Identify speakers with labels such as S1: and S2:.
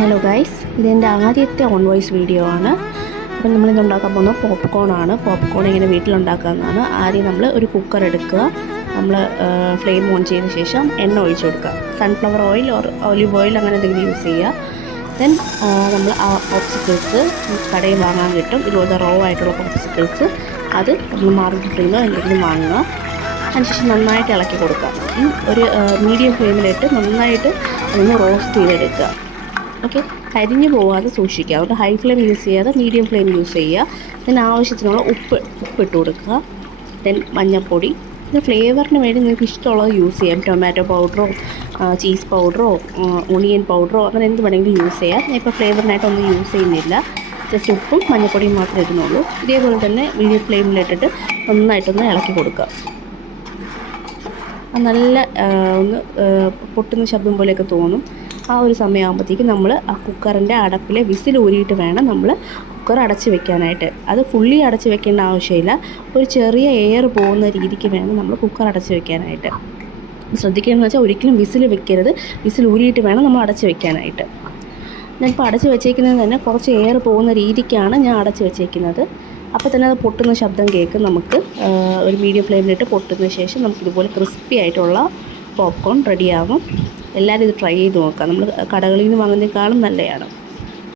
S1: Hello guys ഇതെന്റെ ആദ്യത്തെ on voice video ആണ്. അപ്പം നമ്മളിന്ന് ഉണ്ടാക്കാൻ പോകുന്നത് പോപ്കോൺ ആണ്. പോപ്കോൺ എങ്ങനെ വീട്ടിലുണ്ടാക്കാമെന്നാണ് ആദ്യം നമ്മൾ ഒരു കുക്കർ എടുക്കുക. നമ്മൾ ഫ്ലെയിം ഓൺ ചെയ്ത ശേഷം എണ്ണ ഒഴിച്ചു കൊടുക്കുക. Sunflower oil or olive oil അങ്ങനെ എന്തെങ്കിലും യൂസ് ചെയ്യുക. ദെൻ നമ്മൾ ആ പോപ്സിക്കിൾസ് കടയിൽ വാങ്ങാൻ കിട്ടും. ഇതുപോലത്തെ റോ ആയിട്ടുള്ള പോപ്സിക്കിൾസ് അത് നമ്മൾ മാർക്കറ്റിൽ നിന്നോ എന്തെങ്കിലും വാങ്ങുക. അതിനുശേഷം നന്നായിട്ട് ഇളക്കി കൊടുക്കുക. ഒരു മീഡിയം ഫ്ലെയിമിലിട്ട് നന്നായിട്ട് അതൊന്ന് റോസ്റ്റ് ചെയ്തെടുക്കുക. ഓക്കെ കരിഞ്ഞു പോകാതെ സൂക്ഷിക്കുക. അതുകൊണ്ട് ഹൈ ഫ്ലെയിം യൂസ് ചെയ്യാതെ മീഡിയം ഫ്ലെയിം യൂസ് ചെയ്യുക. പിന്നെ ആവശ്യത്തിനുള്ള ഉപ്പ് ഉപ്പ് ഇട്ട് കൊടുക്കുക. ദെൻ മഞ്ഞൾപ്പൊടി. പിന്നെ ഫ്ലേവറിന് വേണ്ടി നിങ്ങൾക്ക് ഇഷ്ടമുള്ളത് യൂസ് ചെയ്യാം. ടൊമാറ്റോ പൗഡറോ ചീസ് പൗഡറോ ഒണിയൻ പൗഡറോ അങ്ങനെ എന്ത് വേണമെങ്കിലും യൂസ് ചെയ്യാം. ഞാൻ ഇപ്പോൾ ഫ്ലേവറിനായിട്ടൊന്നും യൂസ് ചെയ്യുന്നില്ല. ജസ്റ്റ് ഉപ്പും മഞ്ഞൾപ്പൊടിയും മാത്രമേ ഇടുന്നുള്ളൂ. ഇതേപോലെ തന്നെ മീഡിയം ഫ്ലെയിമിലിട്ടിട്ട് നന്നായിട്ടൊന്ന് ഇളക്കി കൊടുക്കുക. നല്ല ഒന്ന് പൊട്ടുന്ന ശബ്ദം പോലെയൊക്കെ തോന്നും. ആ ഒരു സമയമാകുമ്പോഴത്തേക്കും നമ്മൾ ആ കുക്കറിന്റെ അടപ്പിലെ വിസിൽ ഊരിയിട്ട് വേണം നമ്മൾ കുക്കർ അടച്ച് വെക്കാനായിട്ട്. അത് ഫുള്ളി അടച്ച് വെക്കേണ്ട ആവശ്യമില്ല. ഒരു ചെറിയ എയർ പോകുന്ന രീതിക്ക് വേണം നമ്മൾ കുക്കർ അടച്ച് വെക്കാനായിട്ട്. ശ്രദ്ധിക്കണമെന്ന് വെച്ചാൽ ഒരിക്കലും വിസിൽ വെക്കരുത്. വിസിൽ ഊരിയിട്ട് വേണം നമ്മൾ അടച്ച് വെക്കാനായിട്ട്. ഞാനിപ്പോൾ അടച്ച് വെച്ചേക്കുന്നത് തന്നെ കുറച്ച് എയർ പോകുന്ന രീതിക്കാണ് ഞാൻ അടച്ച് വെച്ചേക്കുന്നത്. അപ്പോൾ തന്നെ അത് പൊട്ടുന്ന ശബ്ദം കേൾക്കും നമുക്ക്. ഒരു മീഡിയം ഫ്ലെയിമിലിട്ട് പൊട്ടുന്ന ശേഷം നമുക്കിതുപോലെ ക്രിസ്പി ആയിട്ടുള്ള പോപ്കോൺ റെഡിയാകും എല്ലാവരും ഇത് ട്രൈ ചെയ്ത് നോക്കാം. നമ്മൾ കടകളിൽ നിന്ന് വാങ്ങുന്നതിനേക്കാളും നല്ലതാണ്.